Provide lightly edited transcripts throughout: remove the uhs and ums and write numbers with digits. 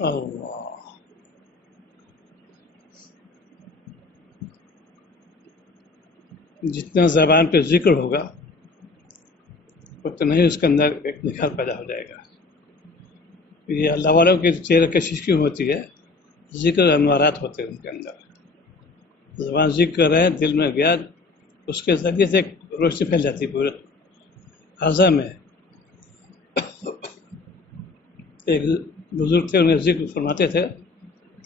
اللہ، جتنا زبان پہ ذکر ہوگا اتنا ہی اس کے اندر ایک نکھار پیدا ہو جائے گا. یہ اللہ والوں کے چہرے کشش کیوں ہوتی ہے؟ ذکر انوارات ہوتے ہیں ان کے اندر. زبان ذکر کر رہے ہیں، دل میں گیا، اس کے ذریعے سے ایک روشنی پھیل جاتی ہے پورے اعضاء میں. ایک بزرگ تھے، انہیں ذکر فرماتے تھے،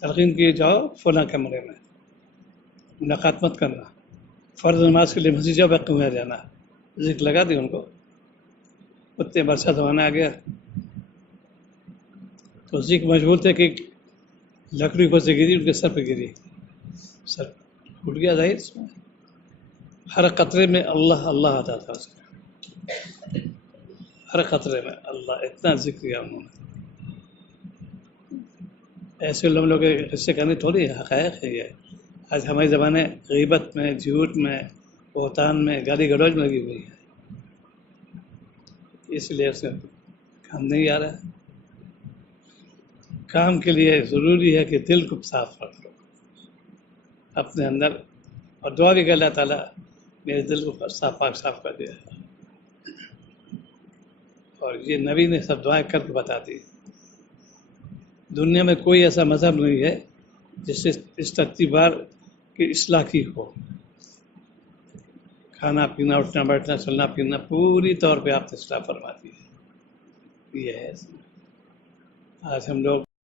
تلقین کیے جاؤ فلاں کمرے میں، ملاقات مت کرنا، فرض نماز کے لیے مسجد جاؤ، باقی میں جانا. ذکر لگا دی ان کو. اتنے برسہ زمانہ آ گیا تو ذکر مشغول تھے کہ لکڑی اوپر سے گری، ان کے سر پہ گری، سر ٹوٹ گیا. ظاہر اس میں ہر قطرے میں اللہ اللہ آتا تھا اس کا، ہر قطرے میں اللہ، اتنا ذکر کیا انہوں نے. ایسے لوگوں کے قصے کرنے تھوڑی حقائق ہے یہ. آج ہماری زبانیں غیبت میں، جھوٹ میں، بہتان میں، گالی گلوچ میں لگی ہوئی ہے. اس لیے اس میں کام نہیں آ رہا ہے. کام کے لیے ضروری ہے کہ دل کو صاف رکھ لو اپنے اندر، اور دعا بھی کہ اللہ تعالیٰ میرے دل کو صاف کر دیا. اور یہ نبی نے سب دعائیں کر کے بتا دی. دنیا میں کوئی ایسا مذہب نہیں ہے جس سے اس ترتیبار کی اصلاح کی ہو. کھانا پینا، اٹھنا بیٹھنا، چلنا پھرنا پوری طور پہ آپ نے اصلاح فرما دی ہے. یہ ہے. آج ہم لوگ